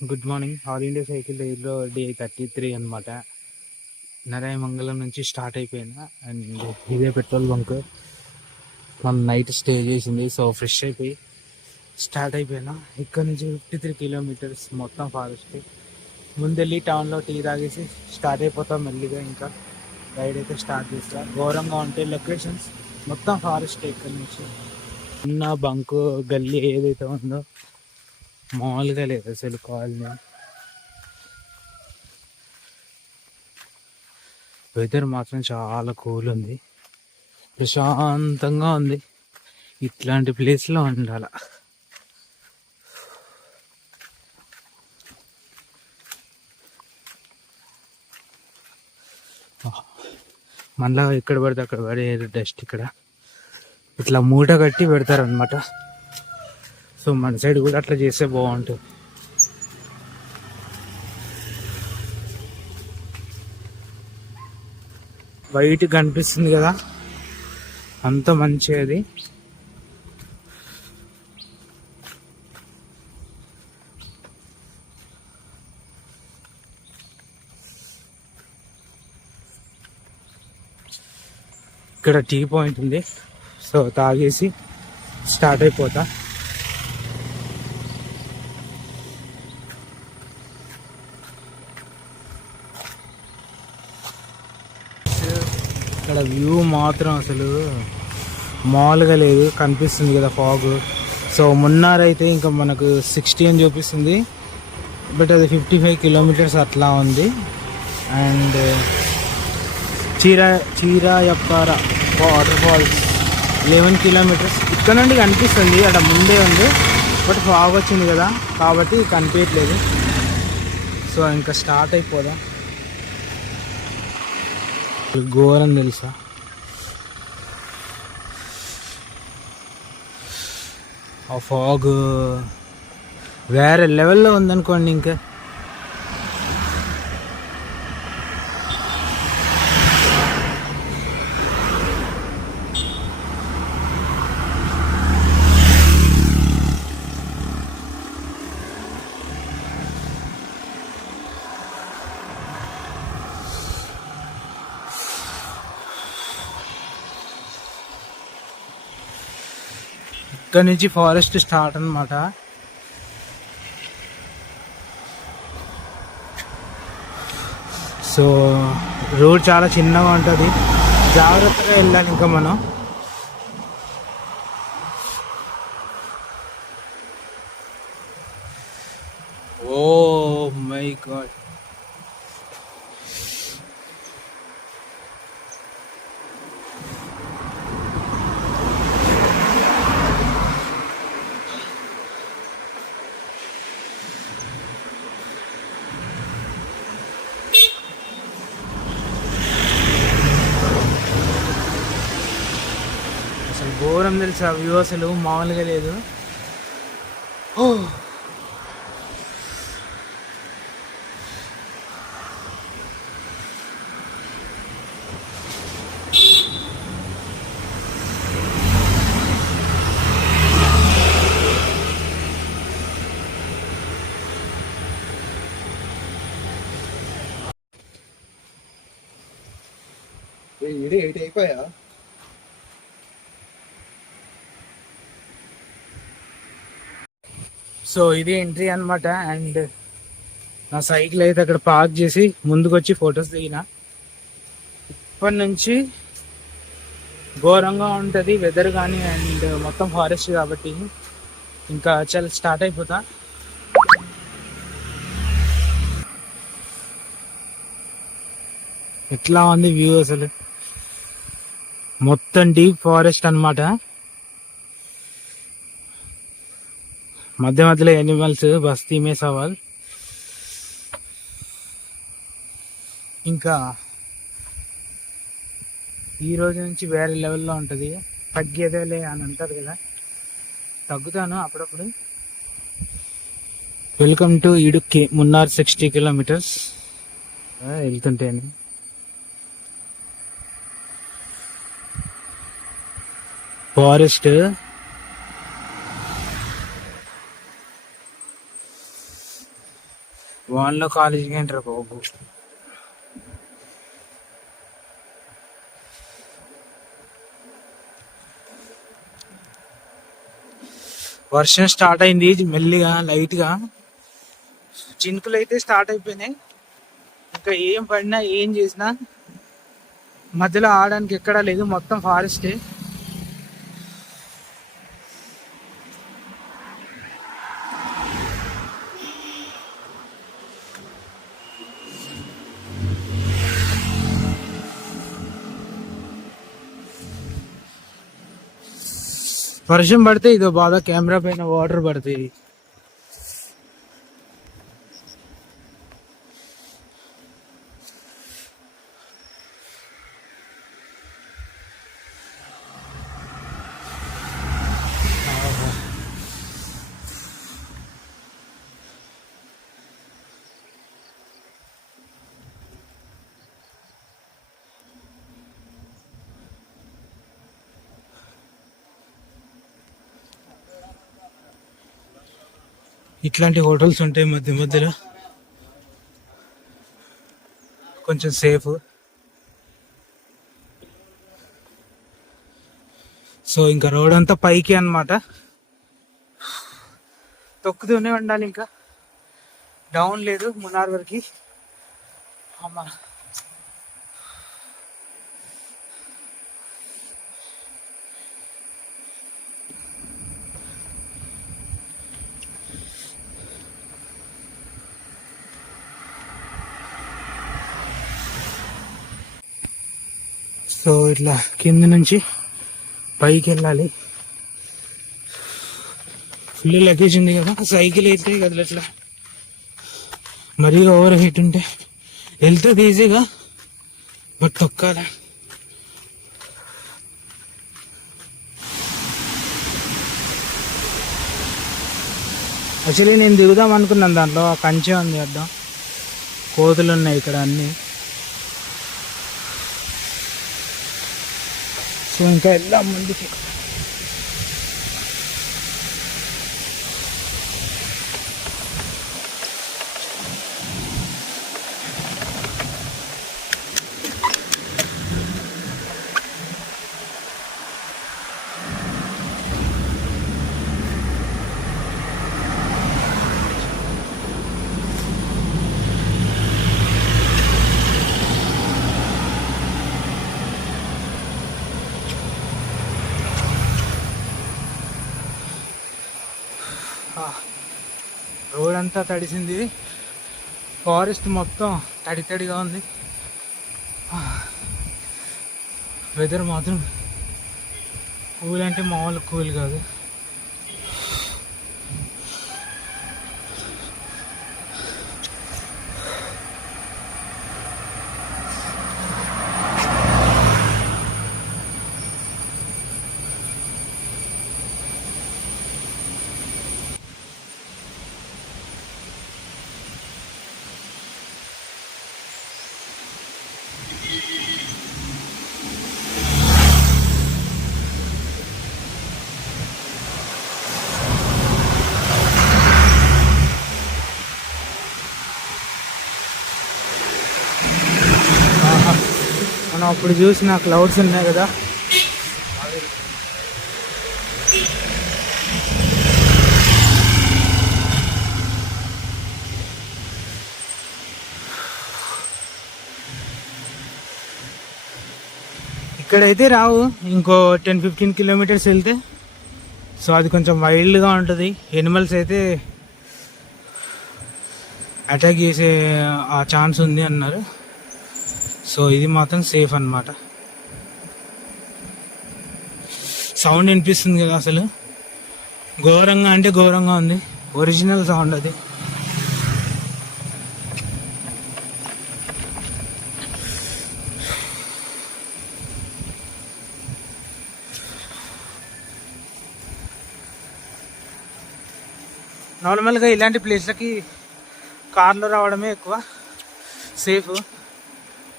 Good morning. All India cycle రైడ్లో day thirty three అనమాట నరాయమంగళం నుంచి start అయిపోయినా అండ్ ఇదే పెట్రోల్ బంక్. మనం నైట్ స్టే చేసింది సో ఫ్రెష్ అయిపోయి స్టార్ట్ అయిపోయినా. ఇక్కడ నుంచి ఫిఫ్టీ త్రీ కిలోమీటర్స్ మొత్తం ఫారెస్ట్. ముందెళ్ళి టౌన్లో టీ తాగేసి స్టార్ట్ అయిపోతాం మెల్లిగా ఇంకా. రైడ్ అయితే స్టార్ట్ చేస్తాం. ఘోరంగా ఉంటాయి లొకేషన్స్ మొత్తం ఫారెస్ట్ ఇక్కడ నుంచి. ఉన్న బంకు గల్లీ ఏదైతే ఉందో మామూలుగా లేదు అసలు కాలనీ. వెదర్ మాత్రం చాలా కూల్ ఉంది. ప్రశాంతంగా ఉంది. ఇట్లాంటి ప్లేస్లో ఉండాల. మళ్ళా ఎక్కడ పడితే అక్కడ పడే డస్ట్ ఇక్కడ. ఇట్లా మూట కట్టి పెడతారనమాట సో మన సైడ్ కూడా అట్లా చేస్తే బాగుంటుంది. వైట్ కనిపిస్తుంది కదా? అంత మంచి అది. ఇక్కడ టీ పాయింట్ ఉంది. సో తాగేసి స్టార్ట్ అయిపోతా. ఇక్కడ వ్యూ మాత్రం అసలు మామూలుగా లేదు. కనిపిస్తుంది కదా ఫాగ్. సో మున్నార్ అయితే ఇంకా మనకు సిక్స్టీ అని చూపిస్తుంది. బట్ అది ఫిఫ్టీ ఫైవ్ కిలోమీటర్స్ అట్లా ఉంది. అండ్ చీరా Cheeyappara waterfalls eleven kilometres ఇక్కడ నుండి కనిపిస్తుంది. అక్కడ ముందే ఉంది. బట్ ఫాగ్ వచ్చింది కదా. కాబట్టి కనిపించట్లేదు సో ఇంకా స్టార్ట్ అయిపోదాం. ఘోరం తెలుసా? ఆ ఫాగ్ వేరే లెవెల్లో ఉందనుకోండి ఇంకా. ఇక్కడ నుంచి ఫారెస్ట్ స్టార్ట్ అనమాట సో రోడ్ చాలా చిన్నగా ఉంటుంది. జాగ్రత్తగా వెళ్ళాలి ఇంకా మనం. ఓ మై గాడ్ అసలు ఘోరం తెలుసా? వ్యూ అసలు మామూలుగా లేదు. ఇడే ఇది ఎయిట్ అయిపోయా? సో ఇది ఎంట్రీ అనమాట అండ్ నా సైకిల్ అయితే అక్కడ పార్క్ చేసి ముందుకు వచ్చి ఫొటోస్ దిగిన. ఇప్పటి నుంచి ఘోరంగా ఉంటుంది వెదర్ కానీ అండ్ మొత్తం ఫారెస్ట్ కాబట్టి ఇంకా చాలా స్టార్ట్ అయిపోతా. ఎట్లా ఉంది వ్యూ అసలు? మొత్తం డీప్ ఫారెస్ట్ అన్నమాట. మధ్య మధ్యలో ఎనిమల్స్ బస్తీ మే ఇంకా ఈ రోజు నుంచి వేరే లెవెల్లో ఉంటుంది. తగ్గేదేలే అని అంటారు కదా. తగ్గుతాను అప్పుడప్పుడు. Welcome to Idukki Munnar sixty kilometres. వెళ్తుంటేనే. Forest వాన్లో కాలేజీకి ఏంటారు బాబు వర్షం స్టార్ట్ అయింది మెల్లిగా లైట్గా. చినుకులు అయితే స్టార్ట్ అయిపోయినాయి. ఇంకా ఏం పడినా ఏం చేసినా మధ్యలో ఆడడానికి ఎక్కడా లేదు మొత్తం ఫారెస్టే. వర్షం పడితే ఇదో బాధ కెమెరా పైన వాటర్ పడతాయి. ఇట్లాంటి హోటల్స్ ఉంటాయి మధ్య మధ్యలో. కొంచెం సేఫ్. సో ఇంకా రోడ్ అంతా పైకి అనమాట తొక్కుతూనే ఉండాలి ఇంకా. డౌన్ లేదు మునార్ వరకు. అమ్మా. సో ఇట్లా కింద నుంచి పైకి వెళ్ళాలి. ఫుల్ లగేజ్ ఉంది కదా సైకిల్ అయితే కదా ఇట్లా. మరీ ఓవర్ హీట్ ఉంటే వెళ్తుంది ఈజీగా బట్ తొక్కాల. యాక్చువల్లీ నేను దిగుదాం అనుకున్నాను దాంట్లో ఆ కంచె ఉంది అడ్డం కోతులు ఉన్నాయి ఇక్కడ అన్నీ. సో ఇంకా వెళ్దాం ముందుకి రోడ్ అంతా తడిసింది. ఫారెస్ట్ మొత్తం తడి తడిగా ఉంది. వెదర్ మాత్రం కూల్ అంటే మామూలు కూల్ కాదు. మనం అప్పుడు చూసిన క్లౌడ్స్ ఉన్నాయి కదా. ఇక్కడైతే రావు ఇంకో టెన్ ఫిఫ్టీన్ కిలోమీటర్స్ వెళ్తే. సో అది కొంచెం వైల్డ్గా ఉంటుంది. ఎనిమల్స్ అయితే అటాక్ చేసే ఆ ఛాన్స్ ఉంది అన్నారు. సో ఇది మాత్రం సేఫ్ అన్నమాట. సౌండ్ వినిపిస్తుంది కదా అసలు? ఘోరంగా అంటే ఘోరంగా ఉంది. ఒరిజినల్ సౌండ్ అది. నార్మల్గా ఇలాంటి ప్లేస్లకి కార్లో రావడమే ఎక్కువ. సేఫ్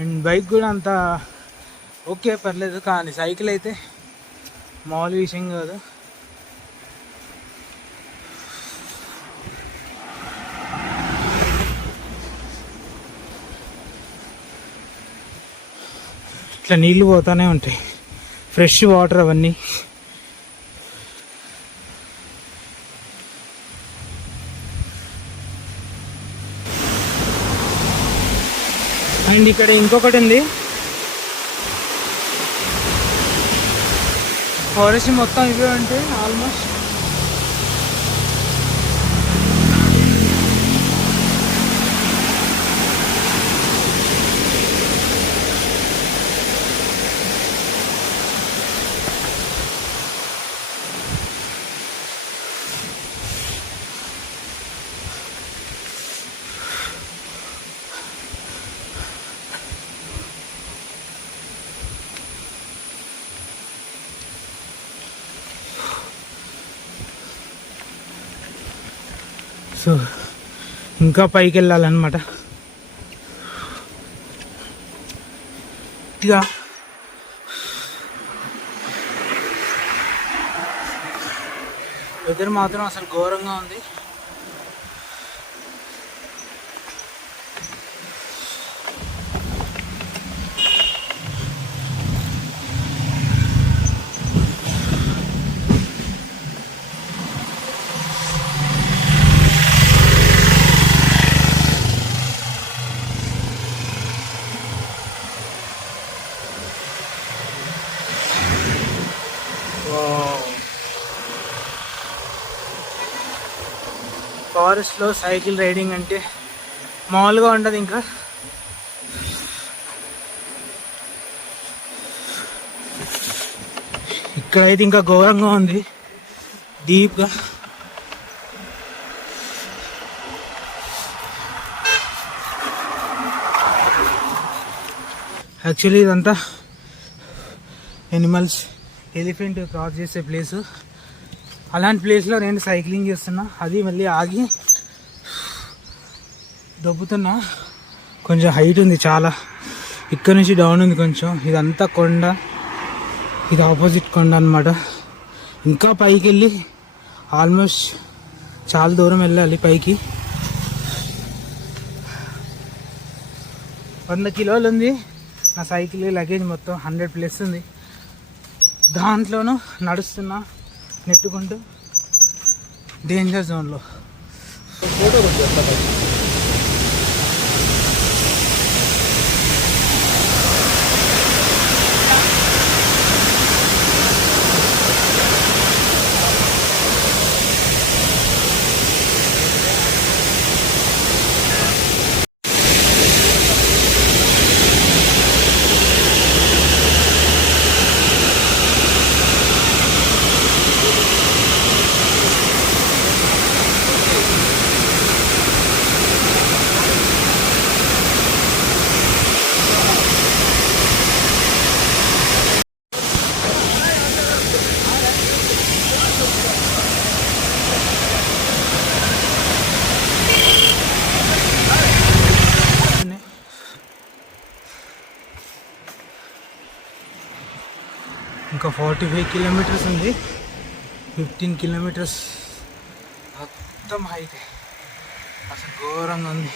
అండ్ బైక్ కూడా అంత ఓకే పర్లేదు. కానీ సైకిల్ అయితే మామూలు విషయం కాదు. ఇట్లా నీళ్ళు పోతూనే ఉంటాయి. ఫ్రెష్ వాటర్ అవన్నీ. అండ్ ఇక్కడ ఇంకొకటి ఉంది. ఫారెస్ట్ మొత్తం ఇవే ఉంటాయి ఆల్మోస్ట్ సో ఇంకా పైకి వెళ్ళాలన్నమాట. ఇక వెదర్ మాత్రం అసలు ఘోరంగా ఉంది. ఫారెస్ట్లో సైకిల్ రైడింగ్ అంటే మామూలుగా ఉండదు ఇంకా. ఇక్కడైతే ఇంకా ఘోరంగా ఉంది. డీప్గా యాక్చువల్లీ ఇదంతా ఎనిమల్స్ ఎలిఫెంట్ క్రాస్ చేసే ప్లేస్ అలాంటి ప్లేస్లో నేను సైక్లింగ్ చేస్తున్నా. అది మళ్ళీ ఆగి దొబ్బుతున్నా. కొంచెం హైట్ ఉంది చాలా. ఇక్కడ నుంచి డౌన్ ఉంది కొంచెం. ఇదంతా కొండ. ఇది ఆపోజిట్ కొండ అనమాట ఇంకా పైకి వెళ్ళి ఆల్మోస్ట్ చాలా దూరం వెళ్ళాలి పైకి. వంద కిలోలు ఉంది. నా సైకిల్ లగేజ్ మొత్తం హండ్రెడ్ ప్లస్ ఉంది. దాంట్లోనూ నడుస్తున్నా నెట్టుకుంటూ. డేంజర్ జోన్లో. ఫోటో కొట్టి ఎట్లా మరి? ఇంకా ఫార్టీ ఫైవ్ కిలోమీటర్స్ ఉంది. Fifteen kilometres. మొత్తం హైట్ అసలు ఘోరంగా ఉంది.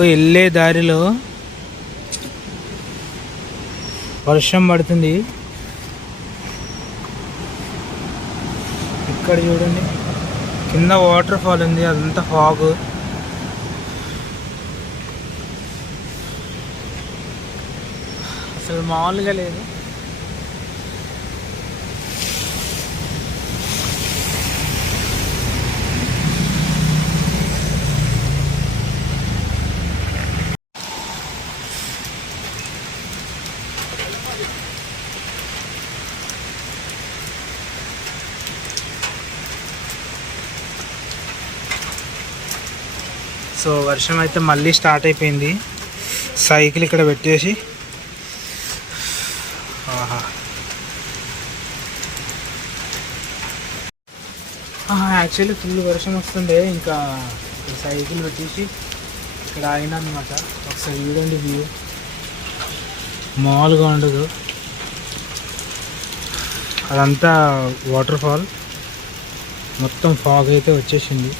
వెళ్ళే దారిలో వర్షం పడుతుంది. ఇక్కడ చూడండి. కింద వాటర్ ఫాల్ ఉంది. అదంతా ఫాగ్ అసలు మామూలుగా లేదు. సో వర్షం అయితే మళ్ళీ స్టార్ట్ అయిపోయింది. సైకిల్ ఇక్కడ పెట్టేసి. యాక్చువల్లీ ఫుల్ వర్షం వస్తుండే. ఇంకా సైకిల్ పెట్టేసి ఇక్కడ ఆగినా అనమాట ఒకసారి చూడండి వ్యూ మామూలుగా ఉండదు. అదంతా వాటర్ ఫాల్ మొత్తం ఫాగ్ అయితే వచ్చేసింది.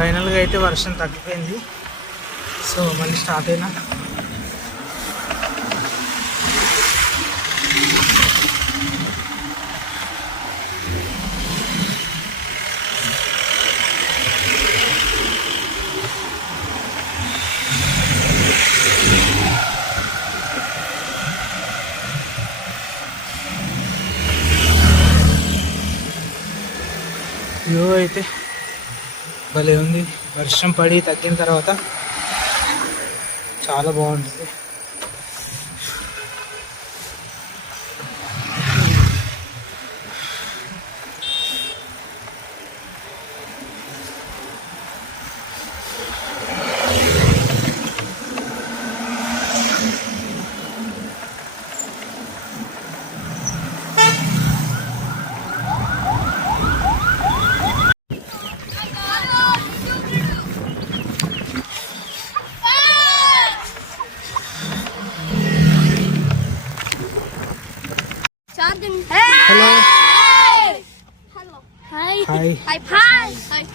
ఫైనల్గా అయితే వర్షం తగ్గిపోయింది. సో మళ్ళీ స్టార్ట్ అయినా. వ్యూ అయితే భలే ఉంది. వర్షం పడి తగ్గిన తర్వాత చాలా బాగుంటుంది.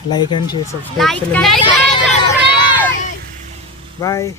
like and share subscribe. Like, like, like, bye.